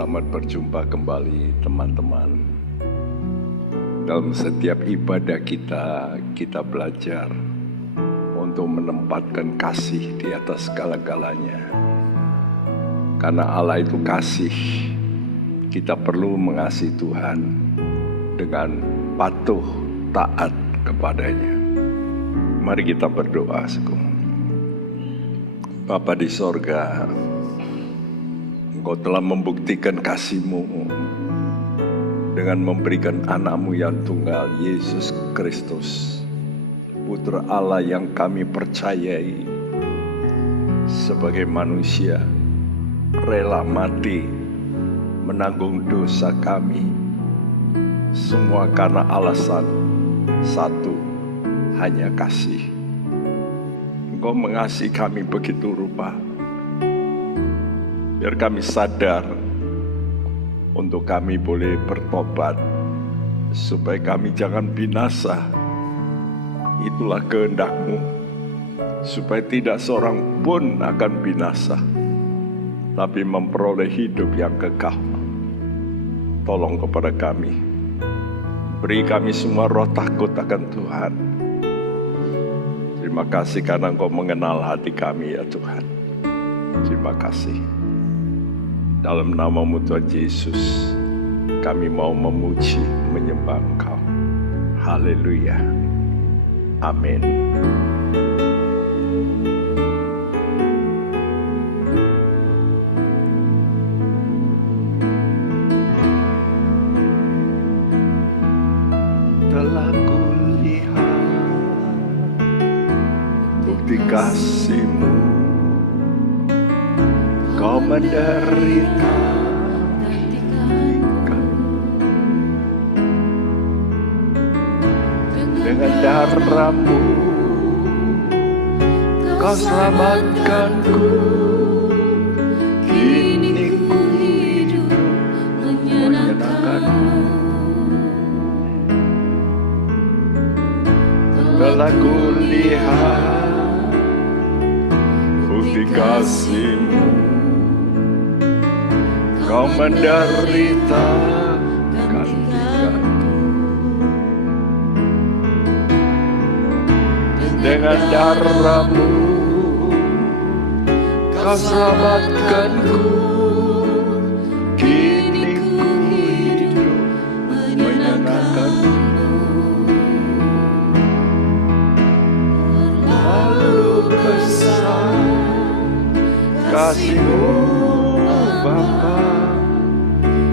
Selamat berjumpa kembali teman-teman. Dalam setiap ibadah kita belajar untuk menempatkan kasih di atas segala-galanya. Karena Allah itu kasih, kita perlu mengasihi Tuhan dengan patuh, taat kepadanya. Mari kita berdoa. Bapa di sorga, Engkau telah membuktikan kasih-Mu dengan memberikan anak-Mu yang tunggal, Yesus Kristus, Putra Allah yang kami percayai sebagai manusia, rela mati, menanggung dosa kami, semua karena alasan satu, hanya kasih. Engkau mengasihi kami begitu rupa, biar kami sadar untuk kami boleh bertobat, supaya kami jangan binasa. Itulah kehendak-Mu, supaya tidak seorang pun akan binasa, tapi memperoleh hidup yang kekal. Tolong kepada kami, beri kami semua roh takut akan Tuhan. Terima kasih karena Engkau mengenal hati kami ya Tuhan. Terima kasih. Dalam nama-Mu Tuhan Yesus, kami mau memuji, menyembah Engkau. Haleluya. Amin. Telah kulihat bukti kasih-Mu, Kau menderita dengan darah-Mu, Kau selamatkanku. Kini ku hidup menyenangkan-Mu. Telah kulihat bukti kasih-Mu, Kau menderita gantikanku. Dengan darah-Mu, Kau selamatkanku. Kini ku hidup menyenangkan-Mu. Lalu besar kasih-Mu Bapa,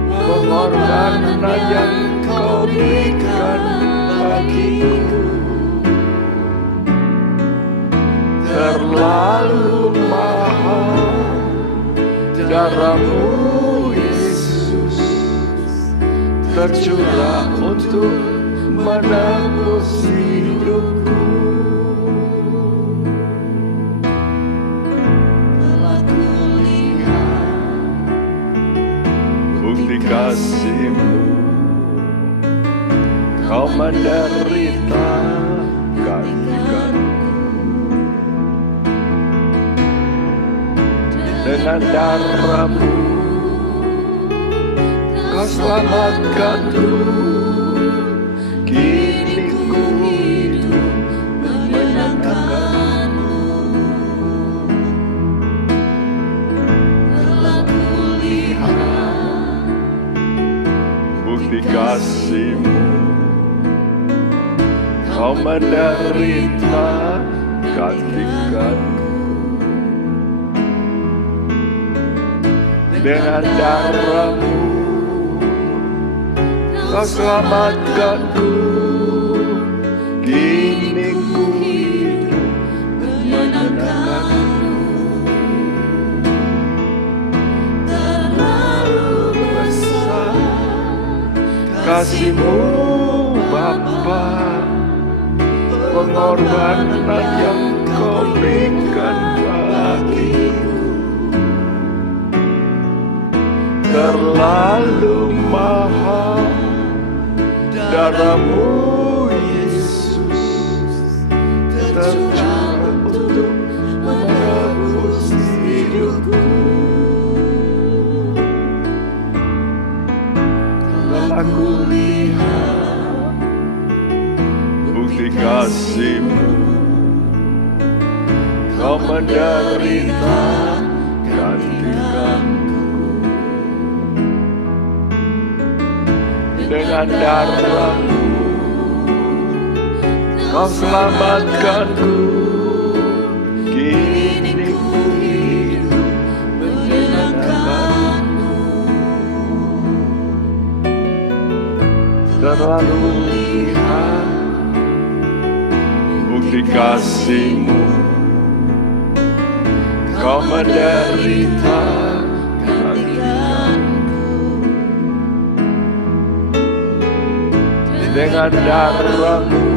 pengorbanan yang Kau berikan bagiku terlalu mahal. Darah-Mu Yesus tercurah untuk menebus hidupku. Telah kulihat bukti kasih-Mu, Kau menderita gantikanku. Dengan darah-Mu, Kau selamatkanku. Kini ku hidup menyenangkan-Mu. Telah kulihat bukti kasih-Mu, Kau menderita gantikanku. Dengan darah-Mu, Kau selamatkanku. Kini ku hidup menyenangkan-Mu. Terlalu besar kasih-Mu Bapa, pengorbanan yang Kau berikan bagiku terlalu mahal. Darah-Mu Yesus tercurah untuk menebus hidupku. ku lihat bukti kasih-Mu. Kau menderita gantikanku dengan darah-Mu. Kau selamatkanku, kini ku hidup menyenangkan-Mu. Terlalu lihat bukti kasih-Mu. Kau menderita gantikanku dengan darah-Mu.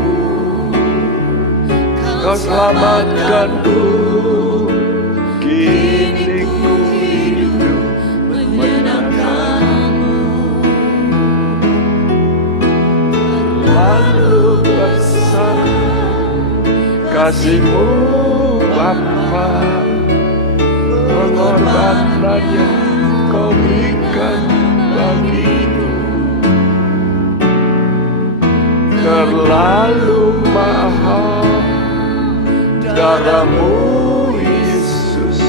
Kau selamatkanku, kini ku hidup menyenangkan-Mu. Lalu besar kasih-Mu Bapa, pengorbanan yang Kau berikan bagiku terlalu mahal. Darah-Mu Yesus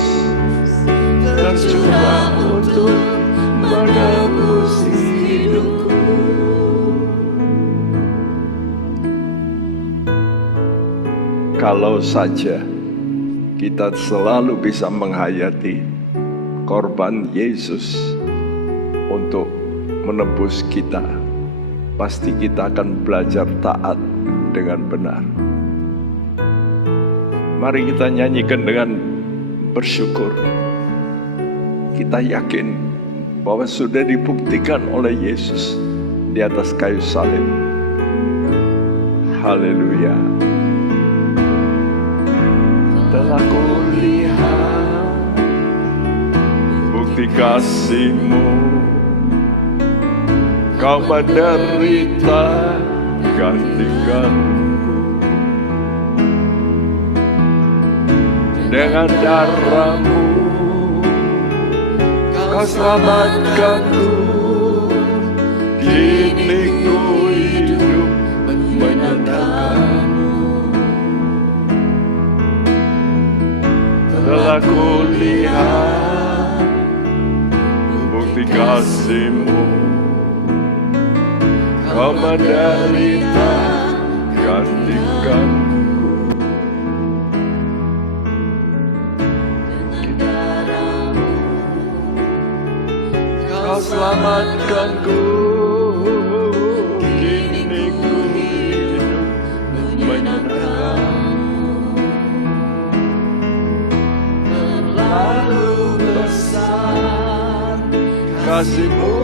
tercurah untuk menebus hidupku. Kalau saja kita selalu bisa menghayati korban Yesus untuk menebus kita, pasti kita akan belajar taat dengan benar. Mari kita nyanyikan dengan bersyukur. Kita yakin bahwa sudah dibuktikan oleh Yesus di atas kayu salib. Haleluya. Telah kulihat bukti kasih-Mu. Kau menderita gantikanku dengan darah-Mu. Kau selamatkanku, kini ku hidup menyenangkan-Mu. Telah kulihat bukti kasih-Mu. Kau menderita gantikanku. Kau selamatkanku, kini ku hidup menyenangkan-Mu. Terlalu besar kasih-Mu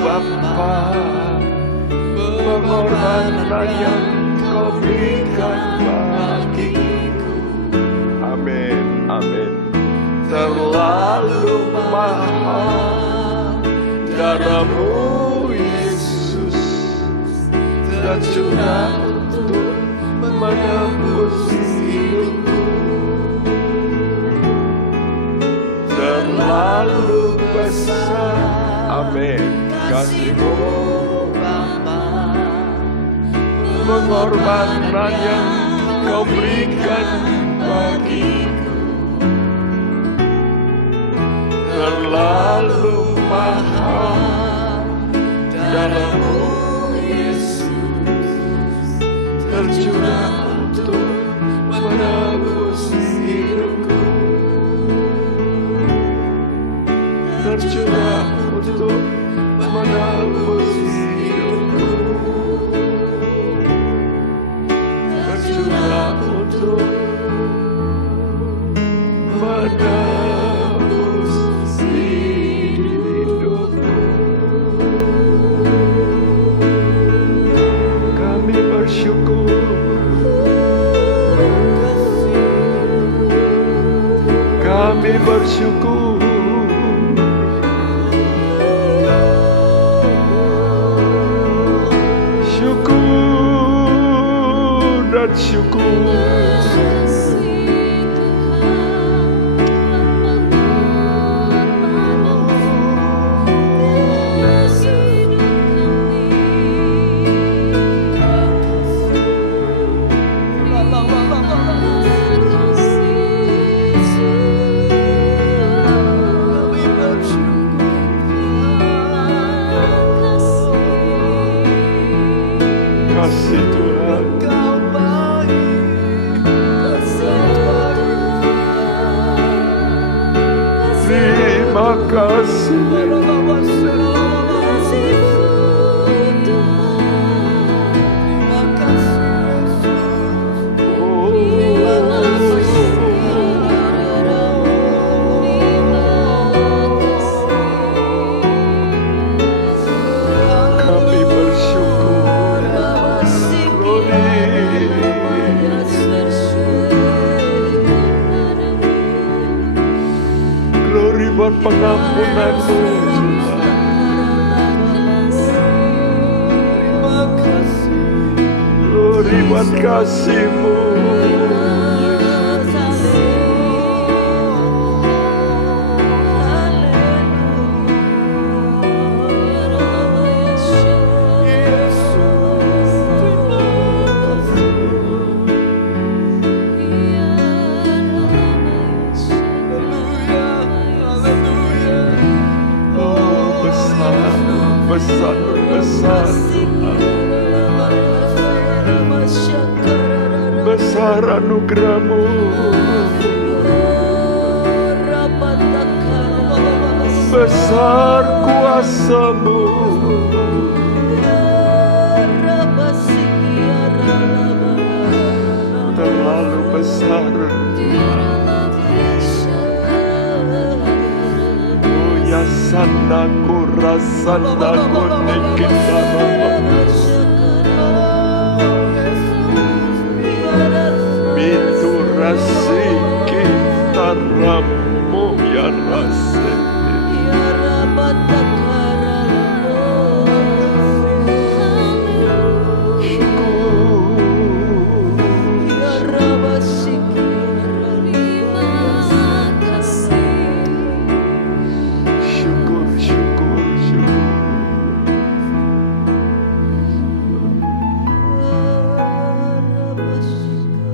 Bapa, pengorbanan yang Kau berikan bagiku. Amin, amin. Terlalu mahal darah-Mu Yesus tercurah untuk menebus hidupku. Terlalu besar, amin, kasih-Mu Bapa, pengorbanan yang Kau berikan bagiku. Terlalu mahal darah-Mu Yesus tercurah untuk menebus hidupku. Tercurah untuk menebus hidupku. Tercurah untuk menebus hidupku. Kami bersyukur, kami bersyukur, Terima kasih. Kami bersyukur. Glory buat pengampunan-Mu. Glory buat kasih-Mu. Besar, besar Tuhan. Besar anugerah-Mu. Besar kuasa-Mu. Terlalu besar Tuhan. Oh ya sandaku rasandaku nikitana. Mitu rasiki taramu ya rase.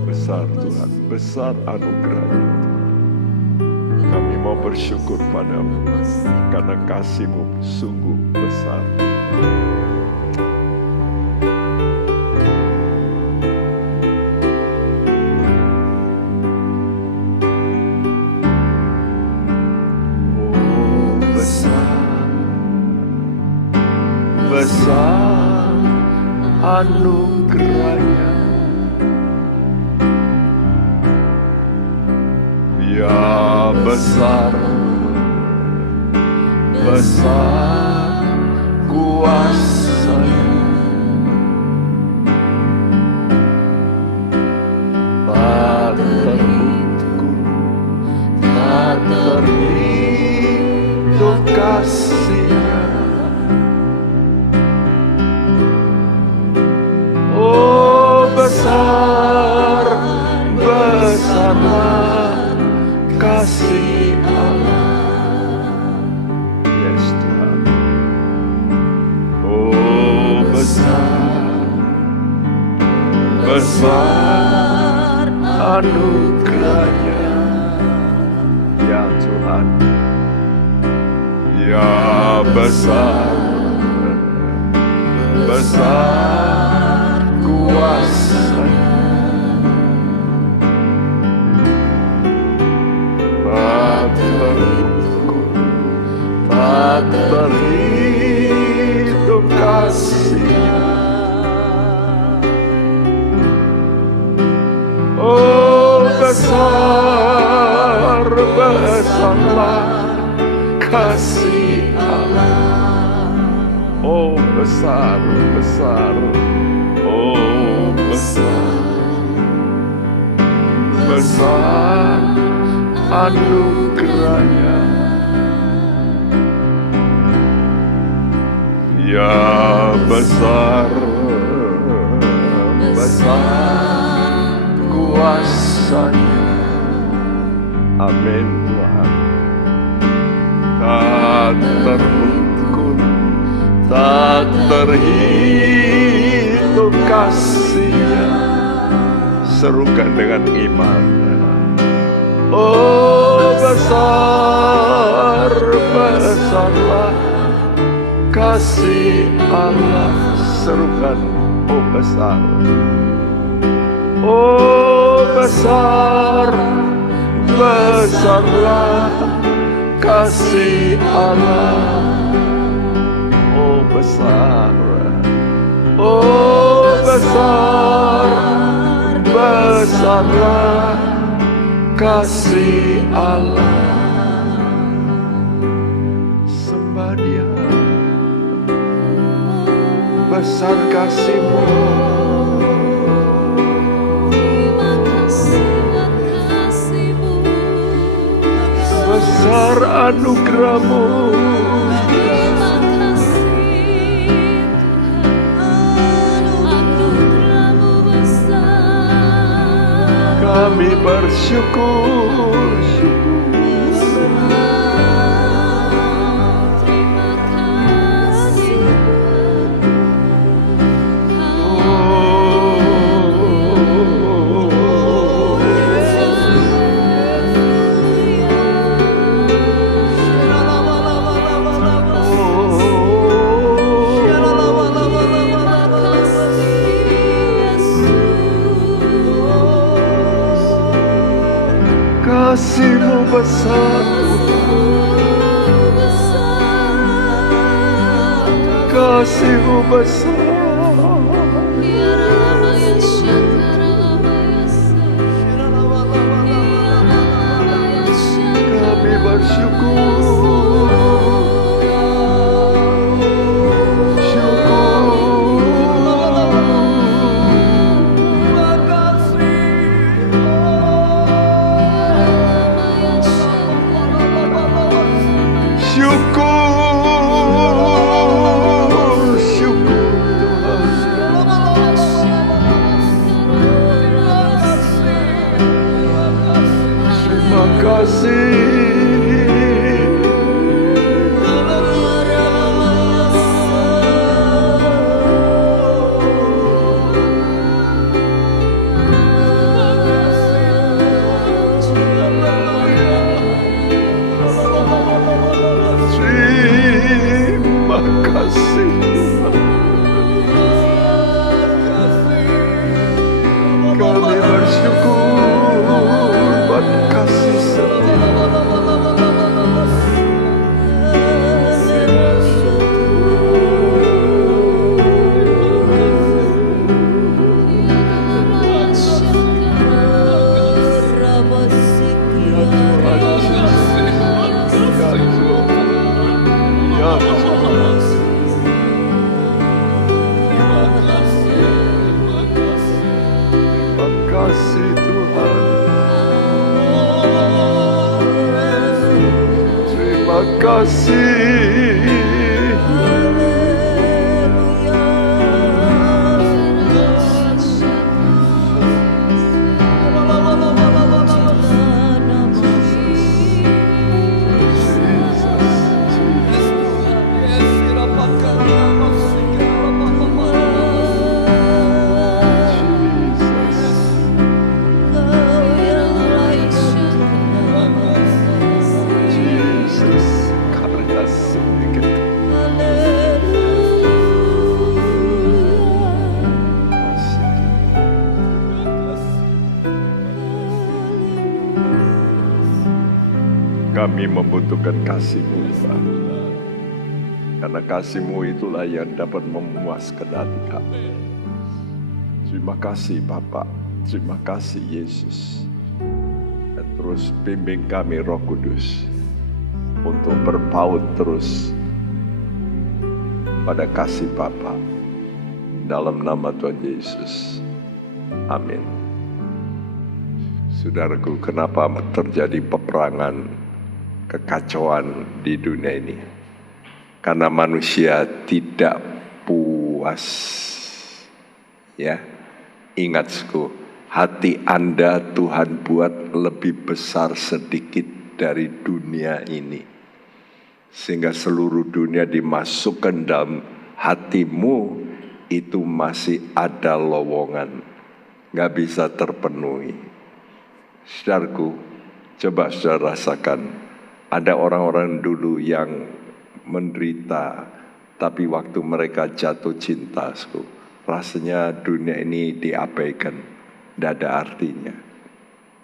Besar Tuhan, besar anugerah-Mu. Kami mau bersyukur padamu karena kasih-Mu sungguh besar. Oh besar, besar anugerah-Nya. Ya besar, besar kuasa-Nya. Tak terukur, tak terhitung kasih-Nya. Oh besar, besarlah kasih Allah. Yes Tuhan. Oh besar, besar anugerah-Nya. Ya Tuhan. Ya besar, besar kuasa-Nya. Tak terhitung kasih-Nya. Oh besar, besarlah kasih Allah. Oh besar, besar. Oh besar, besar anugerah-Nya. Ya besar, besar kuasa-Nya. Amin Tuhan. Tak terukur, tak terhitung kasih-Nya. Serukan dengan iman. Oh besar, besarlah kasih Allah. Serukan, oh besar. Oh besar, besarlah kasih Allah. Oh besar, oh besar, besarlah kasih Allah. Sembah Dia, besar kasih-Mu. Besar anugerah-Mu. Kami bersyukur. Kasih-Mu besar, kasih-Mu besar. Kami bersyukur. Kami membutuhkan kasih-Mu, Tuhan. Karena kasih-Mu itulah yang dapat memuaskan hati kami. Terima kasih Bapa, terima kasih Yesus. Dan terus bimbing kami Roh Kudus untuk berpaut terus pada kasih Bapa. Dalam nama Tuhan Yesus. Amin. Saudaraku, kenapa terjadi peperangan, kekacauan di dunia ini? Karena manusia tidak puas. Ya, ingat suku, hati Anda Tuhan buat lebih besar sedikit dari dunia ini, sehingga seluruh dunia dimasukkan dalam hatimu, itu masih ada lowongan, gak bisa terpenuhi. Saudaraku, coba saudara rasakan. Ada orang-orang dulu yang menderita, tapi waktu mereka jatuh cinta, rasanya dunia ini diabaikan, tidak ada artinya.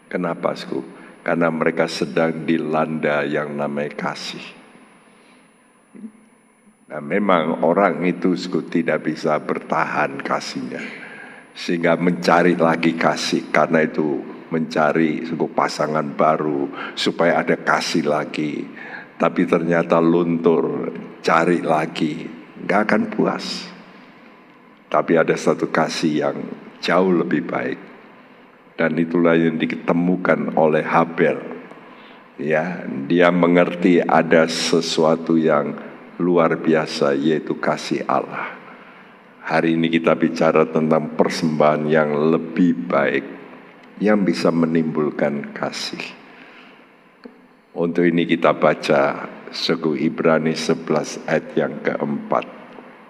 Kenapa, karena mereka sedang dilanda yang namanya kasih. Nah, memang orang itu tidak bisa bertahan kasihnya, sehingga mencari lagi kasih, karena itu mencari pasangan baru supaya ada kasih lagi. Tapi ternyata luntur, cari lagi, gak akan puas. Tapi ada satu kasih yang jauh lebih baik, dan itulah yang ditemukan oleh Habel. Ya, dia mengerti ada sesuatu yang luar biasa, yaitu kasih Allah. Hari ini kita bicara tentang persembahan yang lebih baik, yang bisa menimbulkan kasih. Untuk ini kita baca suku Ibrani 11 ayat yang keempat.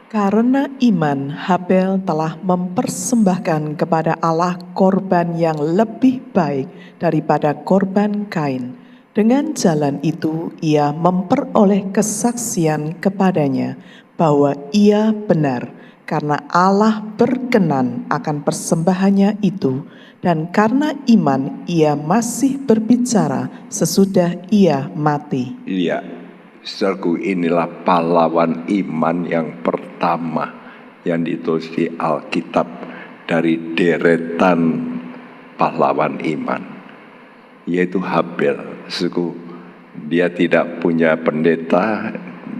Karena iman, Habel telah mempersembahkan kepada Allah korban yang lebih baik daripada korban Kain. Dengan jalan itu, ia memperoleh kesaksian kepadanya bahwa ia benar, karena Allah berkenan akan persembahannya itu, dan karena iman ia masih berbicara sesudah ia mati. Iya, saudaraku, inilah pahlawan iman yang pertama yang ditulis di Alkitab dari deretan pahlawan iman, yaitu Habel. Saudaraku, dia tidak punya pendeta,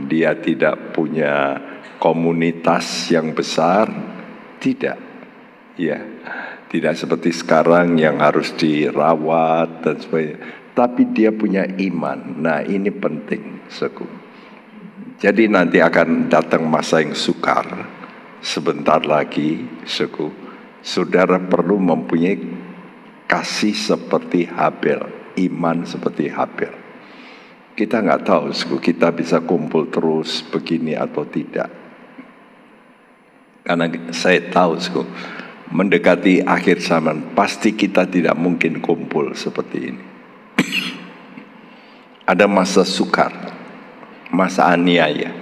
dia tidak punya komunitas yang besar, tidak. Ya, tidak seperti sekarang yang harus dirawat dan sebagainya. Tapi dia punya iman. Nah, ini penting, saudaraku. Jadi nanti akan datang masa yang sukar. Sebentar lagi, saudaraku, saudara perlu mempunyai kasih seperti Habel, iman seperti Habel. Kita nggak tahu, saudaraku, kita bisa kumpul terus begini atau tidak. Karena saya tahu, saudaraku, mendekati akhir zaman pasti kita tidak mungkin kumpul seperti ini. Ada masa sukar, masa aniaya.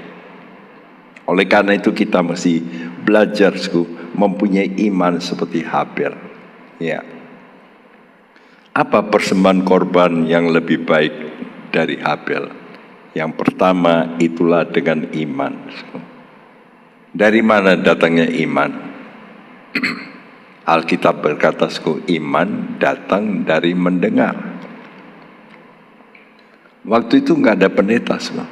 Oleh karena itu kita mesti belajar mempunyai iman seperti Habel. Ya. Apa persembahan korban yang lebih baik dari Habel? Yang pertama itulah dengan iman. Dari mana datangnya iman? Alkitab berkata, iman datang dari mendengar. Waktu itu nggak ada pendeta, semua.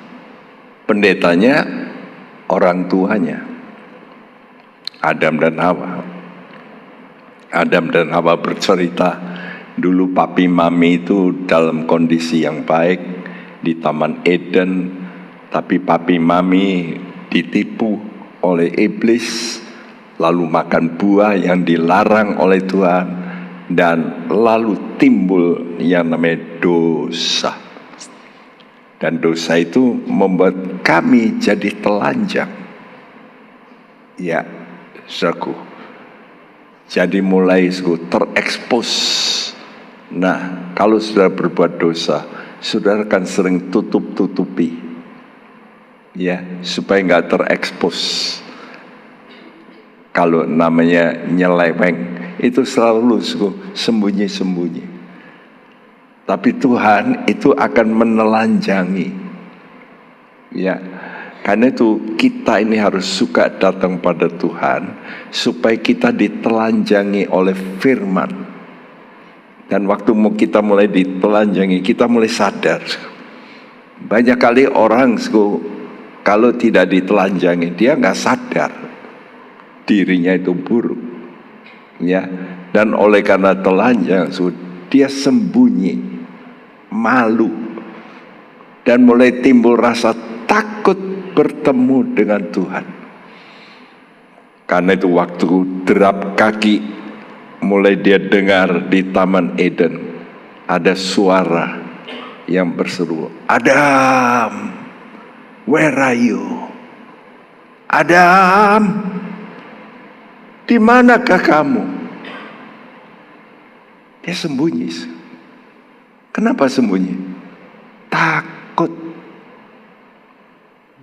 Pendetanya orang tuanya, Adam dan Hawa. Adam dan Hawa bercerita, dulu papi mami itu dalam kondisi yang baik di Taman Eden, tapi papi mami ditipu oleh iblis, lalu makan buah yang dilarang oleh Tuhan, dan lalu timbul yang namanya dosa. Dan dosa itu membuat kami jadi telanjang. Ya, saudaraku. Jadi mulai terekspos. Nah, kalau saudara berbuat dosa, saudara kan sering tutup-tutupi. Ya, supaya nggak terekspos. Kalau namanya nyeleweng, itu selalu sembunyi-sembunyi. Tapi Tuhan itu akan menelanjangi. Ya, karena itu kita ini harus suka datang pada Tuhan supaya kita ditelanjangi oleh firman. Dan waktu kita mulai ditelanjangi, kita mulai sadar. Banyak kali orang kalau tidak ditelanjangi, dia nggak sadar dirinya itu buruk. Ya, dan oleh karena telanjang, dia sembunyi, malu, dan mulai timbul rasa takut bertemu dengan Tuhan. Karena itu waktu derap kaki mulai dia dengar di Taman Eden, ada suara yang berseru, Adam, where are you? Adam, di manakah kamu? Dia sembunyi. Kenapa sembunyi? Takut.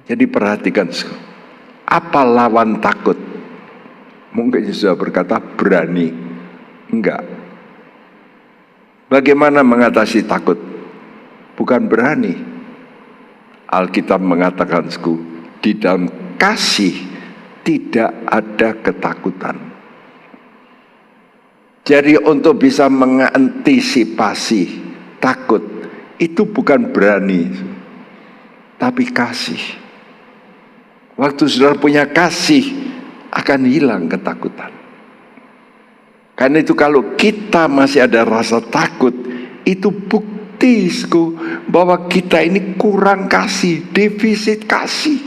Jadi perhatikan, apa lawan takut? Mungkin sudah berkata berani. Enggak. Bagaimana mengatasi takut? Bukan berani. Alkitab mengatakan, di dalam kasih tidak ada ketakutan. Jadi untuk bisa mengantisipasi takut, itu bukan berani, tapi kasih. Waktu saudara punya kasih, akan hilang ketakutan. Karena itu kalau kita masih ada rasa takut, itu bukti bahwa kita ini kurang kasih, defisit kasih.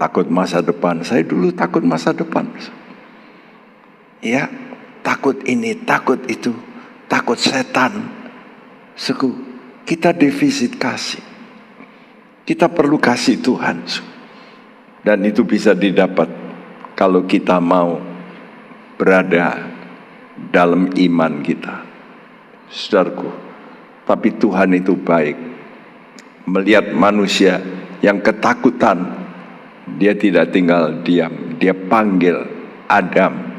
Takut masa depan, saya dulu takut masa depan. Ya, takut ini, takut itu, takut setan. Kita defisit kasih. Kita perlu kasih Tuhan. Dan itu bisa didapat kalau kita mau berada dalam iman kita. Saudaraku, tapi Tuhan itu baik. Melihat manusia yang ketakutan, dia tidak tinggal diam. Dia panggil, Adam,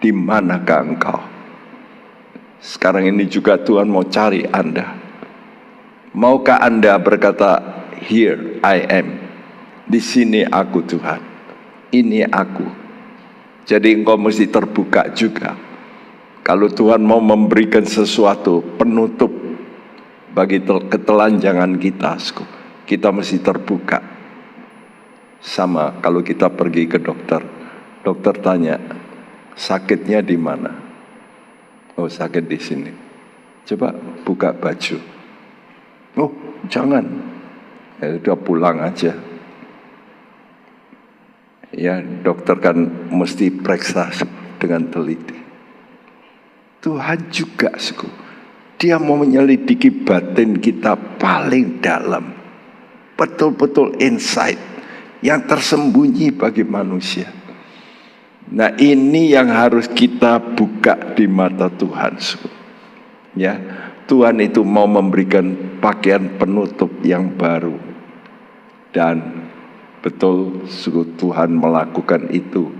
di manakah engkau? Sekarang ini juga Tuhan mau cari Anda. Maukah Anda berkata, here I am. Di sini aku Tuhan. Ini aku. Jadi engkau mesti terbuka juga. Kalau Tuhan mau memberikan sesuatu penutup bagi ketelanjangan kita mesti terbuka. Sama kalau kita pergi ke dokter, dokter tanya, sakitnya di mana? Oh, sakit di sini. Coba buka baju. Oh, jangan. Ya udah pulang aja. Ya, dokter kan mesti periksa dengan teliti. Tuhan juga, Dia mau menyelidiki batin kita paling dalam. Betul-betul insight yang tersembunyi bagi manusia. Nah, ini yang harus kita buka di mata Tuhan. Ya, Tuhan itu mau memberikan pakaian penutup yang baru. Dan betul, Tuhan melakukan itu.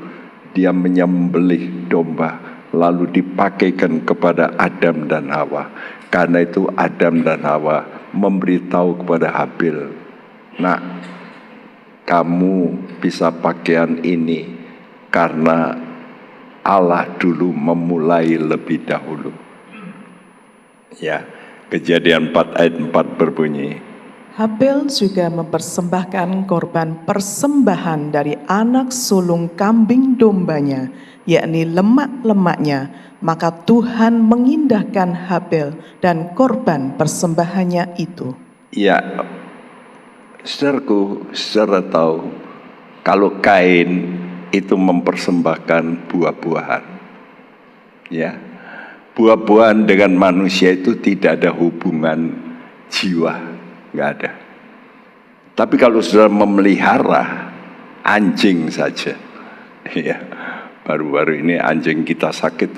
Dia menyembelih domba, lalu dipakaikan kepada Adam dan Hawa. Karena itu Adam dan Hawa memberitahu kepada Habil, nak, kamu bisa pakaian ini karena Allah dulu memulai lebih dahulu. Ya, Kejadian 4 ayat 4 berbunyi, Habil juga mempersembahkan korban persembahan dari anak sulung kambing dombanya, yakni lemak-lemaknya. Maka Tuhan mengindahkan Habil dan korban persembahannya itu. ya, saudaraku, saudara tahu kalau Kain itu mempersembahkan buah-buahan. Ya, buah-buahan dengan manusia itu tidak ada hubungan jiwa, nggak ada. Tapi kalau saudara memelihara anjing saja, ya, baru-baru ini anjing kita sakit,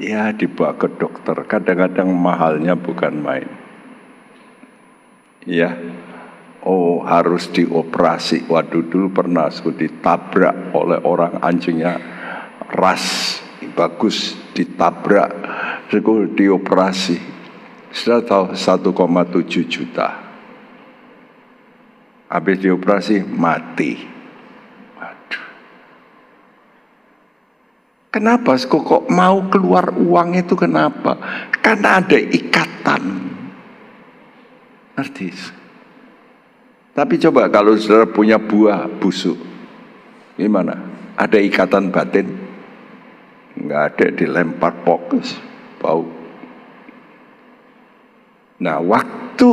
ya dibawa ke dokter. Kadang-kadang mahalnya bukan main. Ya, oh harus dioperasi. Waduh, dulu pernah ditabrak oleh orang, anjingnya ras bagus, ditabrak, dioperasi. Sudah tahu 1,7 juta. Habis dioperasi mati. Waduh. Kenapa kok mau keluar uang itu, kenapa? Karena ada ikatan. Ngerti? Tapi coba kalau saudara punya buah busuk, gimana? Ada ikatan batin? Enggak ada, dilempar fokus, bau. Nah, waktu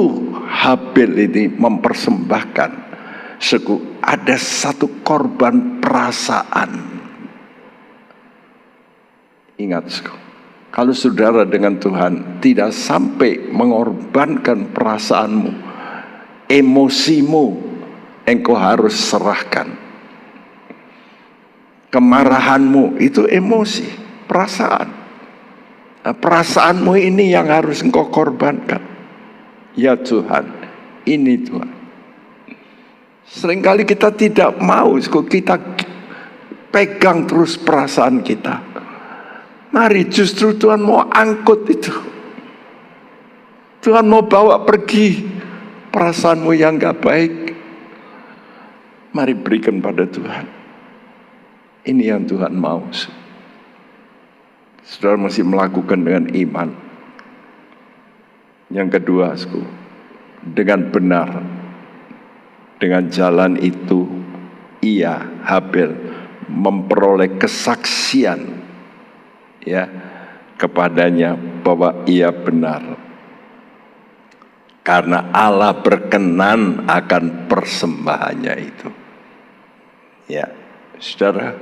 Habil ini mempersembahkan, ada satu korban perasaan. Ingat, kalau saudara dengan Tuhan tidak sampai mengorbankan perasaanmu, emosimu, engkau harus serahkan. Kemarahanmu itu emosi, perasaan. Nah, perasaanmu ini yang harus engkau korbankan. Ya Tuhan, ini Tuhan. Seringkali kita tidak mau, kita pegang terus perasaan kita. Mari, justru Tuhan mau angkut itu. Tuhan mau bawa pergi perasaanmu yang gak baik. Mari berikan pada Tuhan. Ini yang Tuhan mau. Saudara mesti melakukan dengan iman. Yang kedua, dengan benar. Dengan jalan itu, Habel memperoleh kesaksian kepadanya bahwa ia benar. Karena Allah berkenan akan persembahannya itu. Saudara,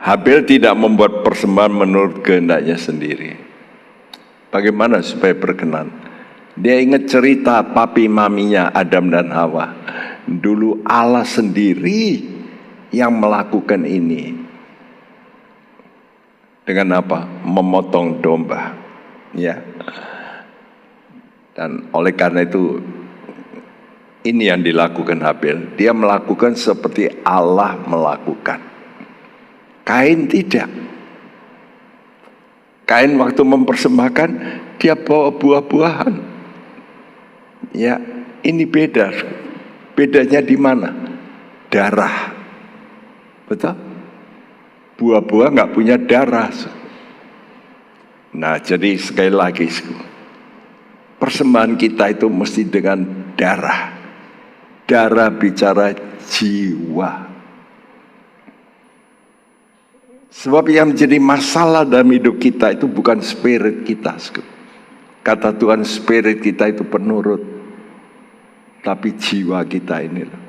Habel tidak membuat persembahan menurut kehendaknya sendiri. Bagaimana supaya berkenan? Dia ingat cerita papi maminya Adam dan Hawa. Dulu Allah sendiri yang melakukan ini. Dengan apa? Memotong domba. Dan oleh karena itu, ini yang dilakukan Habel. Dia melakukan seperti Allah melakukan. Kain tidak. Kain waktu mempersembahkan, dia bawa buah-buahan. Ini beda. Bedanya di mana? Darah. Betul? Buah-buah nggak punya darah. Nah, jadi sekali lagi, persembahan kita itu mesti dengan darah. Darah bicara jiwa. Sebab yang menjadi masalah dalam hidup kita itu bukan spirit kita. Kata Tuhan, spirit kita itu penurut. Tapi jiwa kita ini loh.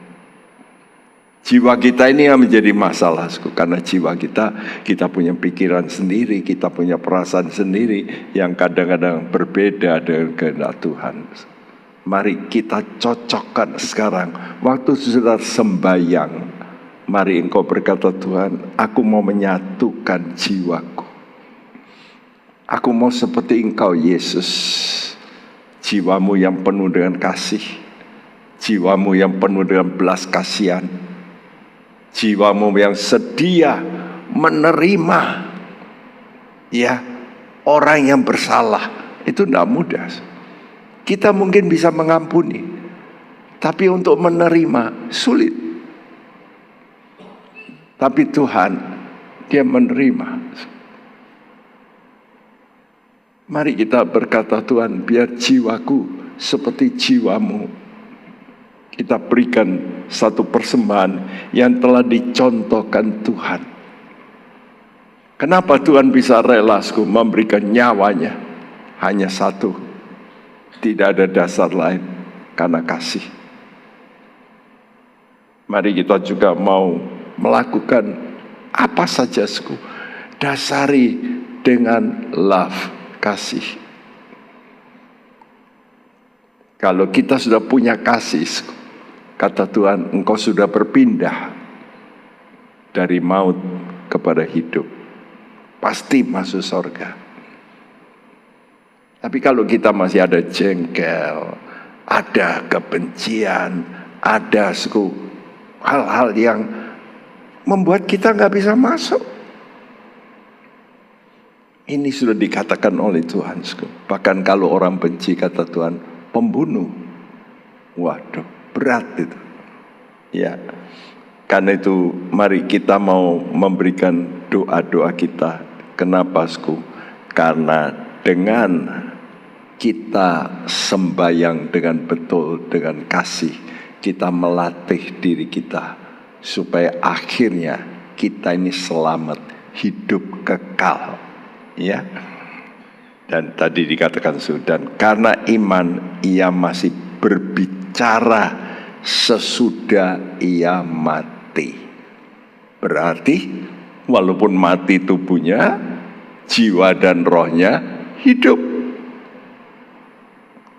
Jiwa kita ini yang menjadi masalah. Karena jiwa kita punya pikiran sendiri, kita punya perasaan sendiri yang kadang-kadang berbeda dengan kehendak Tuhan. Mari kita cocokkan sekarang. Waktu sudah sembahyang, mari engkau berkata, Tuhan, aku mau menyatukan jiwaku. Aku mau seperti engkau, Yesus. Jiwamu yang penuh dengan kasih. Jiwamu yang penuh dengan belas kasihan. Jiwamu yang sedia menerima orang yang bersalah. Itu tidak mudah. Kita mungkin bisa mengampuni, tapi untuk menerima sulit. Tapi Tuhan, Dia menerima. Mari kita berkata, Tuhan, biar jiwaku seperti jiwamu. Kita berikan satu persembahan yang telah dicontohkan Tuhan. Kenapa Tuhan bisa rela memberikan nyawanya? Hanya satu. Tidak ada dasar lain, karena kasih. Mari kita juga mau melakukan apa saja, dasari dengan love, kasih. Kalau kita sudah punya kasih, kata Tuhan, engkau sudah berpindah dari maut kepada hidup. Pasti masuk surga. Tapi kalau kita masih ada jengkel, ada kebencian, ada hal-hal yang membuat kita nggak bisa masuk. Ini sudah dikatakan oleh Tuhan. Bahkan kalau orang benci, kata Tuhan, pembunuh. Waduh, berat itu. Karena itu mari kita mau memberikan doa-doa kita. Kenapa, Karena dengan kita sembahyang dengan betul, dengan kasih, kita melatih diri kita supaya akhirnya kita ini selamat, hidup kekal. Dan tadi dikatakan dan karena iman ia masih berbicara sesudah ia mati. Berarti walaupun mati tubuhnya, jiwa dan rohnya hidup.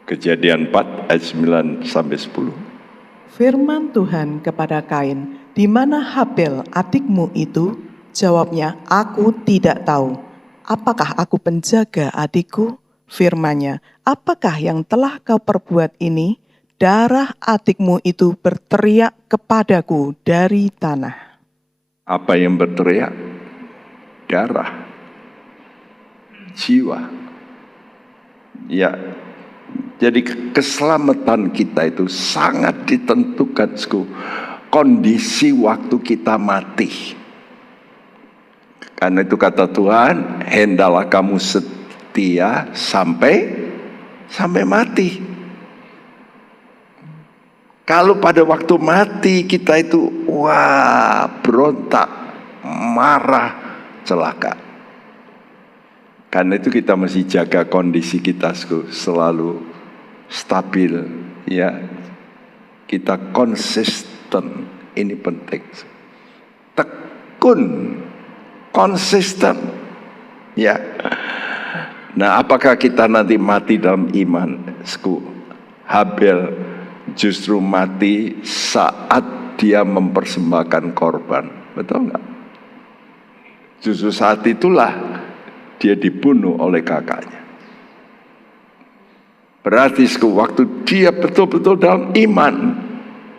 Kejadian 4 ayat 9 sampai 10. Firman Tuhan kepada Kain, di mana Habel adikmu itu? Jawabnya, aku tidak tahu. Apakah aku penjaga adikku? Firman-Nya, apakah yang telah kau perbuat ini? Darah adikmu itu berteriak kepadaku dari tanah. Apa yang berteriak? Darah. jiwa. Ya, jadi keselamatan kita itu sangat ditentukan kondisi waktu kita mati. Karena itu kata Tuhan, hendaklah kamu setia sampai mati. Kalau pada waktu mati kita itu berontak, marah, celaka. Karena itu kita mesti jaga kondisi kita selalu stabil, ya. Kita konsisten, ini penting. Tekun, konsisten, ya. Nah, apakah kita nanti mati dalam iman? Habel justru mati saat dia mempersembahkan korban, betul nggak? Justru saat itulah dia dibunuh oleh kakaknya. Berarti waktu dia betul-betul dalam iman,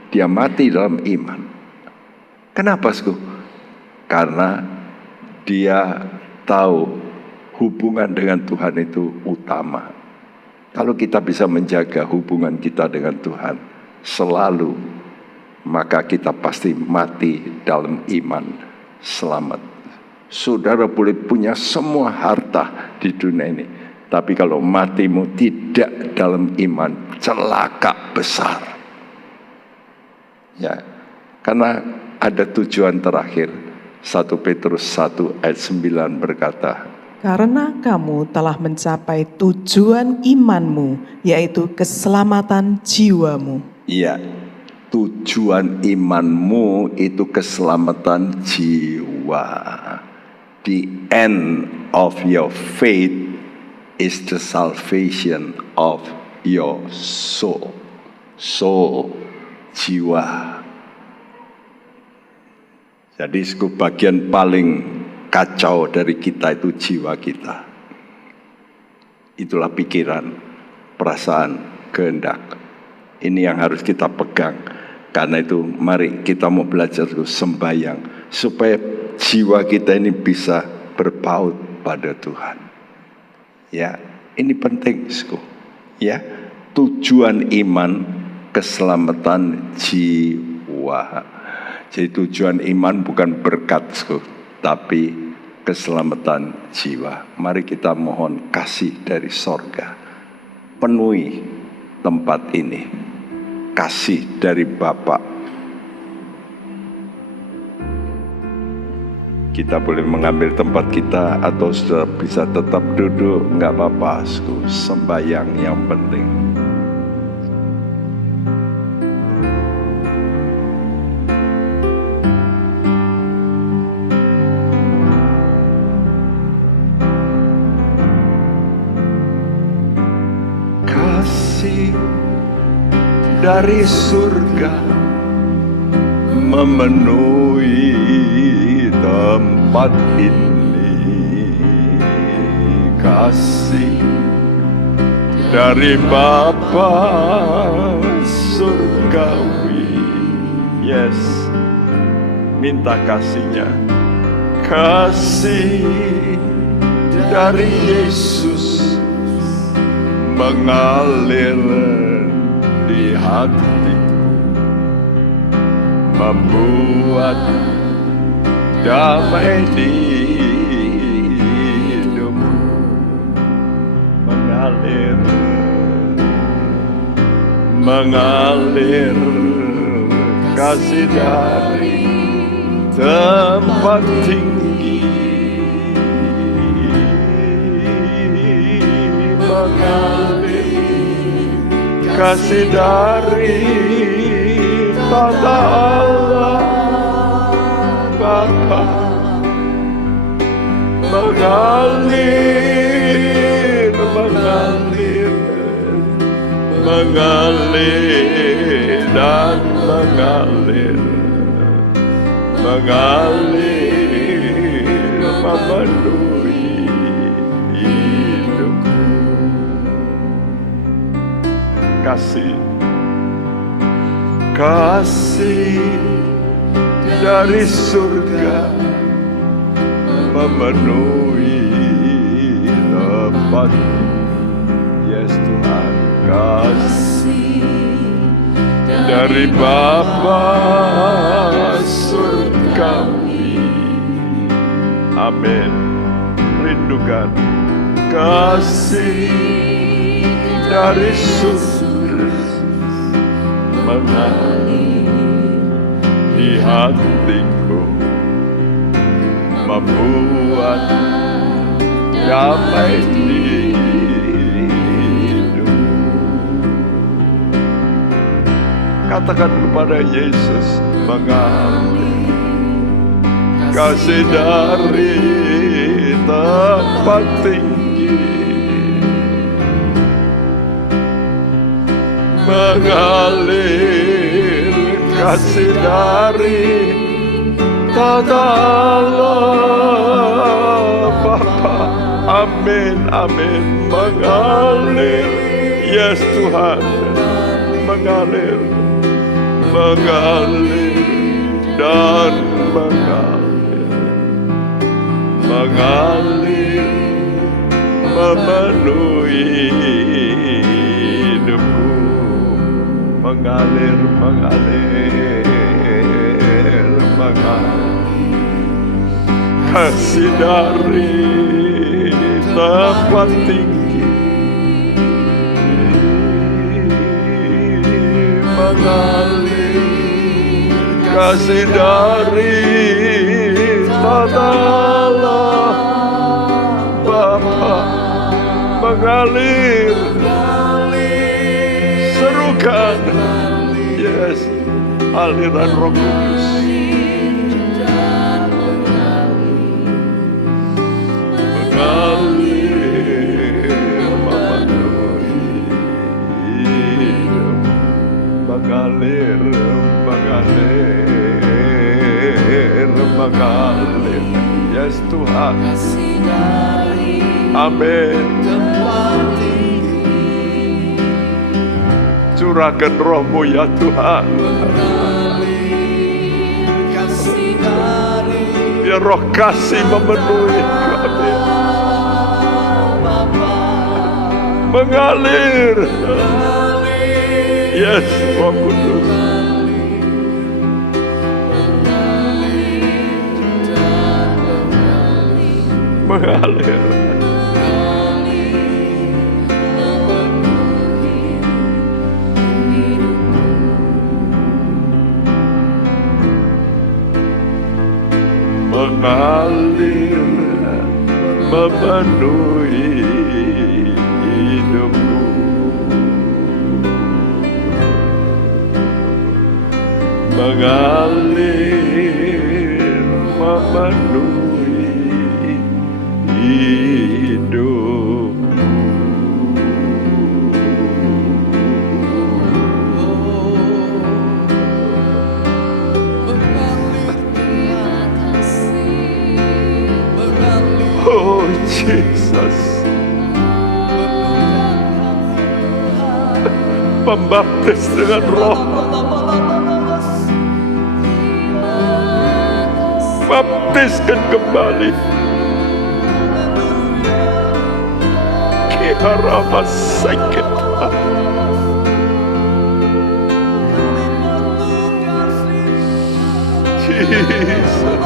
dia mati dalam iman. Kenapa? Karena dia tahu hubungan dengan Tuhan itu utama. Kalau kita bisa menjaga hubungan kita dengan Tuhan selalu, maka kita pasti mati dalam iman, selamat. Saudara boleh punya semua harta di dunia ini, tapi kalau matimu tidak dalam iman, celaka besar. Ya, karena ada tujuan terakhir. 1 Petrus 1 ayat 9 berkata, karena kamu telah mencapai tujuan imanmu, yaitu keselamatan jiwamu. Iya, tujuan imanmu itu keselamatan jiwa. The end of your faith is the salvation of your soul. Soul, jiwa. Jadi bagian paling kacau dari kita itu jiwa kita. Itulah pikiran, perasaan, kehendak. Ini yang harus kita pegang. Karena itu mari kita mau belajar sembahyang supaya jiwa kita ini bisa berpaut pada Tuhan. Ya, ini penting, ya. Tujuan iman, keselamatan jiwa. Jadi tujuan iman bukan berkat, tapi keselamatan jiwa. Mari kita mohon kasih dari sorga. Penuhi tempat ini. Kasih dari Bapa. Kita boleh mengambil tempat kita atau sudah bisa tetap duduk, nggak apa-apa. Sembahyang yang penting. Kasih dari surga memenuhi tempat ini. Kasih dari Bapa surgawi. Yes, minta kasihnya. Kasih dari Yesus mengalir di hatiku, membuat damai di hidupku, mengalir kasih dari tempat tinggi, mengalir kasih dari tata Allah Bapa, mengalir dan mengalir memenuhi hidupku. Kasih dari surga memenuhi tepat. Yes Tuhan, kasih dari Bapa surgawi. Amin. Rindukan kasih dari surga mengalir di hatiku, membuat damai di hidup. Katakan kepada Yesus, mengalir kasih dari tempat tinggi, mengalir kasih dari tata Allah Bapa. Amin, amin. Mengalir, yes Tuhan, mengalir, mengalir dan mengalir, mengalir memenuhi hidupku, mengalir, mengalir, mengalir kasih dari tempat tinggi, mengalir kasih dari tata Allah Bapa, mengalir, serukan, yes, aliran Roh Kudus. Mengalir, mengalir, mengalir, yes Tuhan. Amin. Curahkan Roh-Mu ya Tuhan. Biar Roh kasih memenuhi kami. Mengalir, yes Roh Kudus. Mengalir, mengalir memenuhi hidupku, mengalir memenuhi hidup. Oh Jesus, pembaptis dengan Roh, baptiskan kembali. Kiharama sakit, Jesus.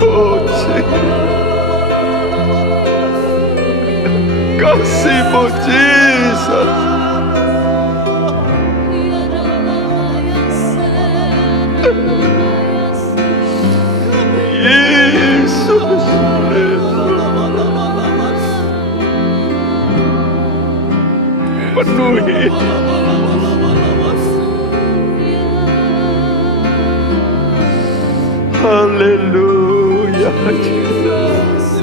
Oh kasih-Mu Jesus, Yesus, penuhi haleluya Jesus.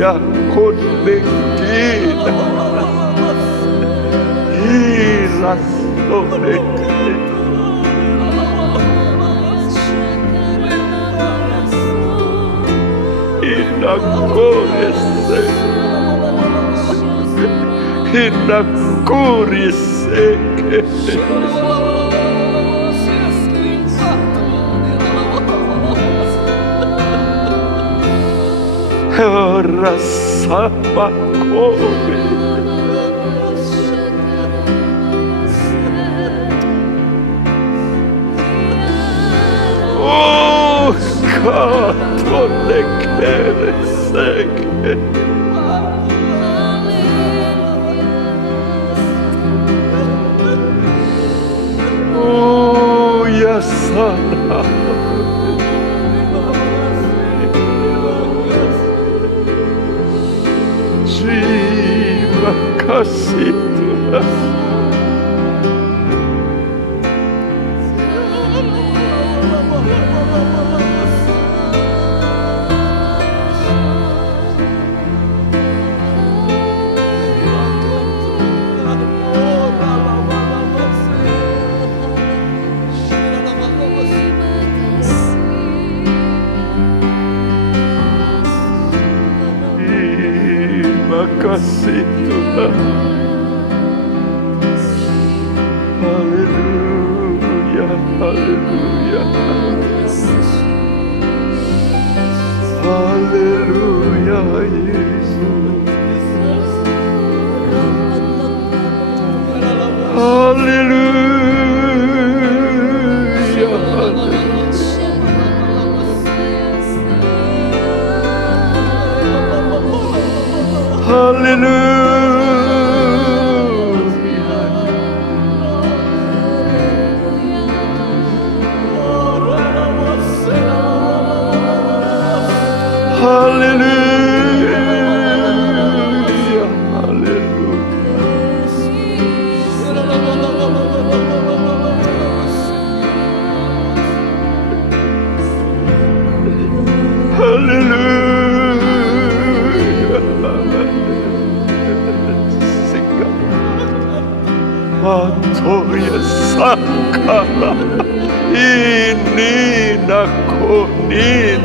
ya konekina irasolekina inakorese inakoriseke rasapakome oh katolekereseke oh ya sana terima kasih Tuhan. Terima kasih Tuhan. Haleluya, haleluya. Haleluya Yesus. Haleluya. Haleluya. Haleluya. Atoya sakala ini nakoni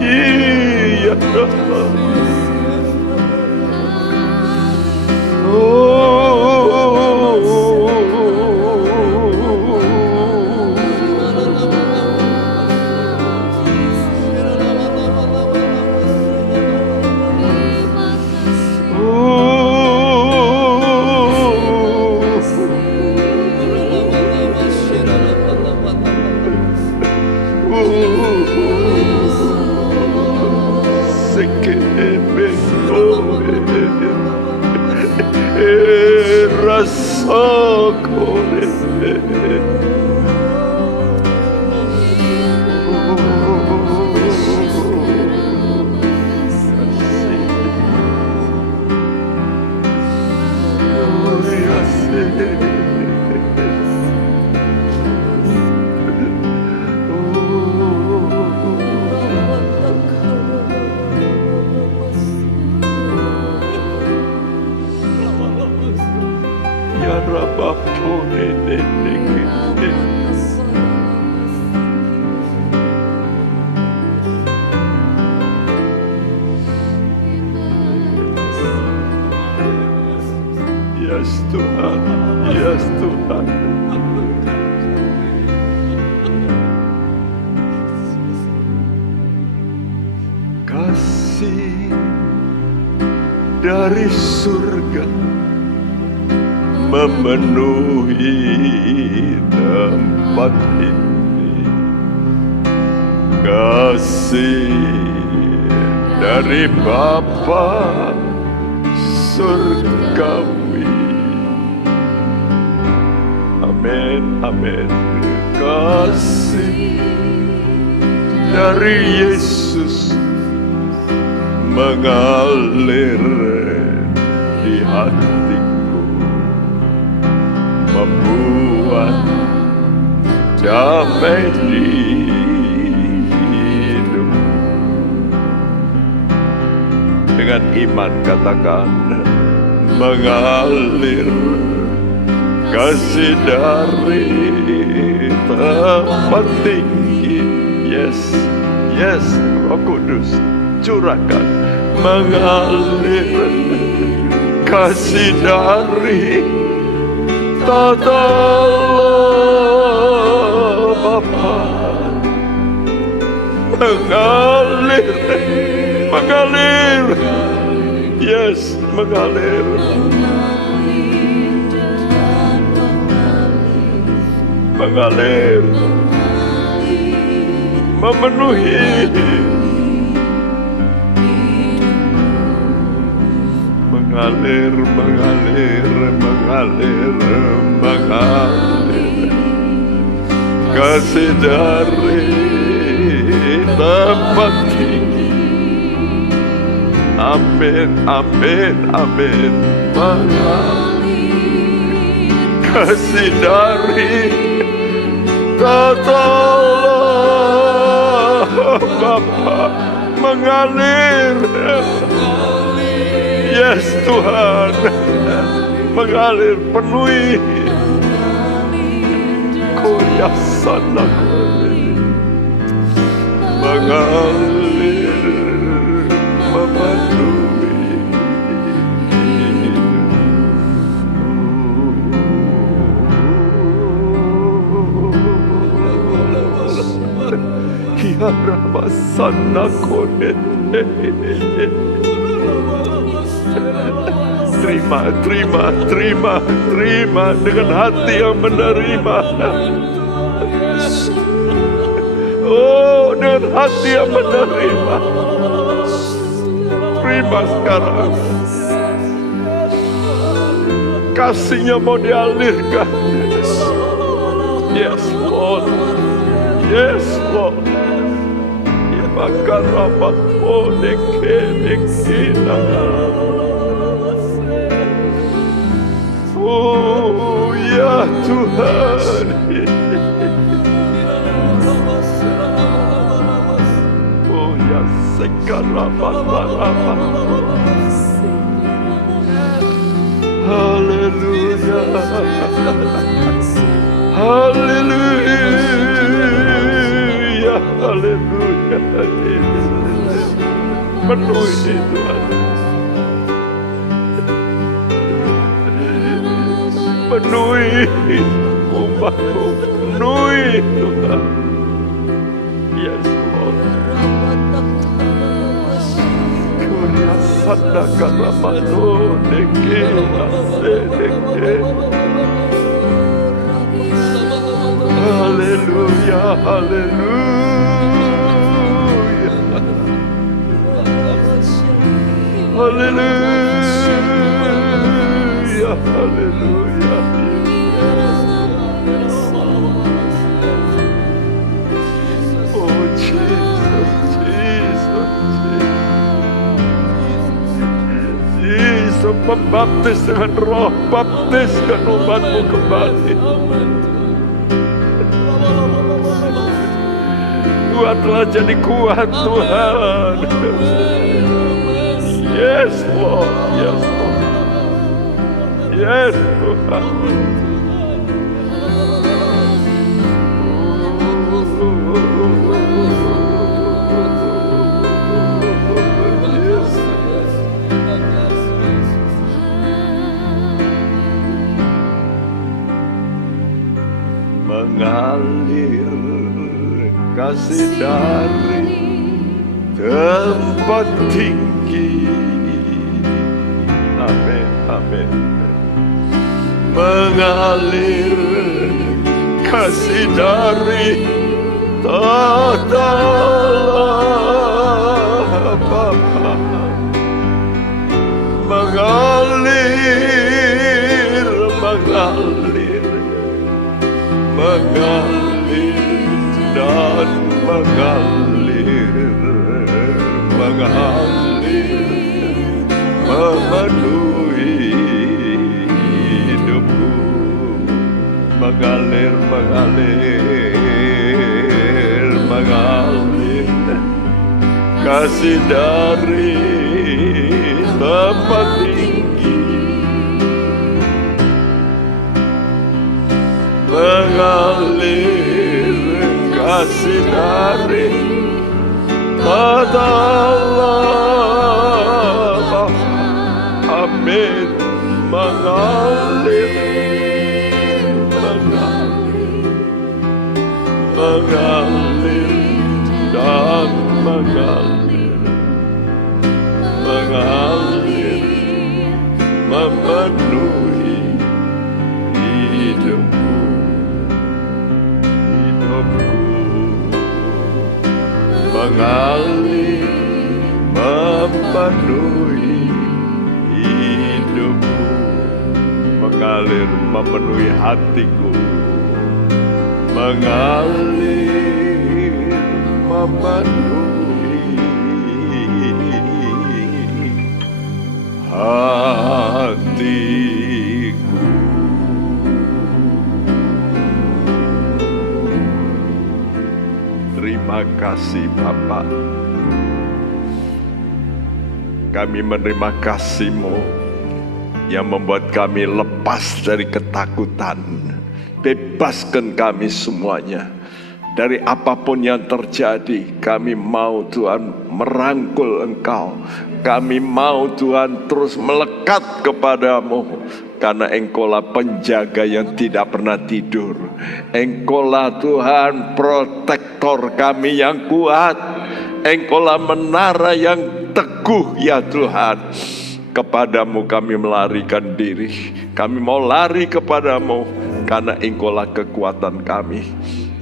iya Yes Tuhan, yes Tuhan. Kasih dari surga memenuhi tempat ini. Kasih dari Bapa surgawi. Amin, amin. Kasih dari Yesus mengalir di hatiku, membuat damai di hidup. Dengan iman katakan, mengalir kasih dari tempat tinggi. Yes, yes, Roh Kudus curahkan, mengalir kasih dari tata Bapa, mengalir, mengalir, yes, mengalir, mengalir, memenuhi, mengalir, mengalir, mengalir, mengalir, kasih dari tempat tinggi. Amin, amin, amin. Mengalir kasih dari tata Bapa, mengalir. Yes Tuhan, mengalir, penuhi koyasan aku, mengalir, memenuhi. Kiarabasan aku. Terima, terima, terima, terima dengan hati yang menerima. Oh, dengan hati yang menerima. Terima sekarang. Kasihnya mau dialirkan. Yes, Lord. Yes, Lord. Ibakar rapat dekina. Oh ya Tuhan, oh ya sekarang haleluya, haleluya, haleluya, penuhi Tuhan. Penuhi umatmu, penuhi Tuhan. Yes Lord. Kuria sada karamano deke deke. Haleluya, haleluya, haleluya, haleluya. Membaptis dengan roh, baptiskan umatmu kembali. Kuatlah, jadi kuat Tuhan. Yes Lord, yes Lord, yes Tuhan. Mengalir kasih dari tempat tinggi. Amin, amin. Mengalir kasih dari tata Bapa, mengalir, mengalir, mengalir dan mengalir. mengalir, memenuhi hidupku, mengalir, mengalir, mengalir, kasih dari tempat tinggi, mengalir, kasih dari mata Allah. Amin. Mengalir, mengalir, mengalir dan mengalir, mengalir, memenuhi hidupku, hidupku, mengalir, memenuhi hidupku, mengalir, memenuhi hatiku, mengalir, memenuhi hatiku. Terima kasih Bapa. Kami menerima kasih-Mu yang membuat kami lepas dari ketakutan. Bebaskan kami semuanya dari apapun yang terjadi. Kami mau Tuhan merangkul Engkau. Kami mau Tuhan terus melekat kepadamu, karena Engkaulah penjaga yang tidak pernah tidur. Engkaulah Tuhan protektor kami yang kuat. Engkaulah menara yang teguh ya Tuhan. Kepadamu kami melarikan diri. Kami mau lari kepadamu, karena Engkaulah kekuatan kami.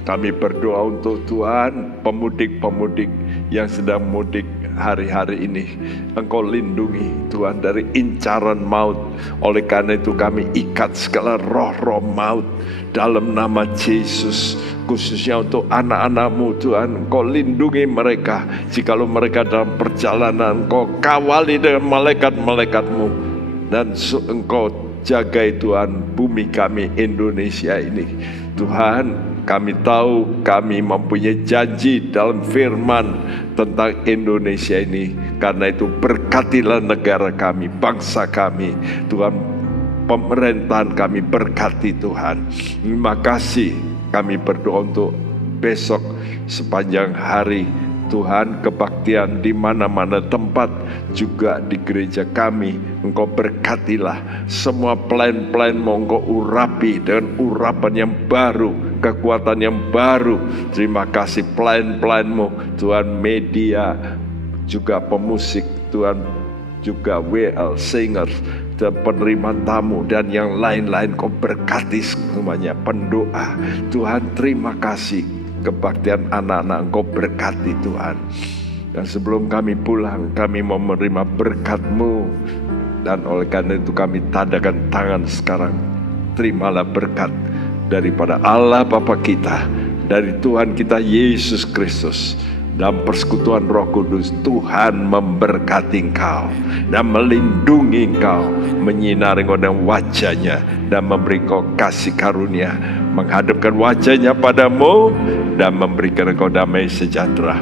Kami berdoa untuk Tuhan, pemudik-pemudik yang sedang mudik hari-hari ini. Engkau lindungi Tuhan dari incaran maut. Oleh karena itu kami ikat segala roh-roh maut dalam nama Yesus. Khususnya untuk anak-anak-Mu Tuhan, Engkau lindungi mereka. Jikalau mereka dalam perjalanan, Engkau kawali dengan malaikat-malaikat-Mu. Dan Engkau jagai Tuhan bumi kami Indonesia ini. Tuhan, kami tahu kami mempunyai janji dalam firman tentang Indonesia ini. Karena itu berkatilah negara kami, bangsa kami. Tuhan, pemerintahan kami berkati Tuhan. Terima kasih. Kami berdoa untuk besok sepanjang hari. Tuhan, kebaktian di mana-mana tempat, juga di gereja kami. Engkau berkatilah semua plan-plan-Mu, Engkau urapi dengan urapan yang baru, kekuatan yang baru. Terima kasih plan-plan-Mu Tuhan, media, juga pemusik Tuhan, juga WL singers dan penerima tamu dan yang lain-lain. Kau berkati semuanya, pendoa. Tuhan, terima kasih. Kebaktian anak-anak Engkau berkati Tuhan. Dan sebelum kami pulang, kami mau menerima berkat-Mu. Dan oleh karena itu kami tadakan tangan sekarang. Terimalah berkat daripada Allah Bapa kita, dari Tuhan kita Yesus Kristus, dan persekutuan Roh Kudus. Tuhan memberkati engkau dan melindungi engkau, menyinari engkau dengan wajah-Nya dan memberi engkau kasih karunia, menghadapkan wajah-Nya padamu dan memberikan engkau damai sejahtera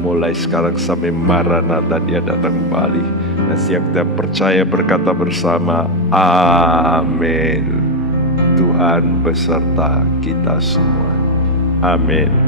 mulai sekarang sampai Maranatha, Dia datang kembali. Dan siap kita percaya berkata bersama, amin. Tuhan beserta kita semua. Amin.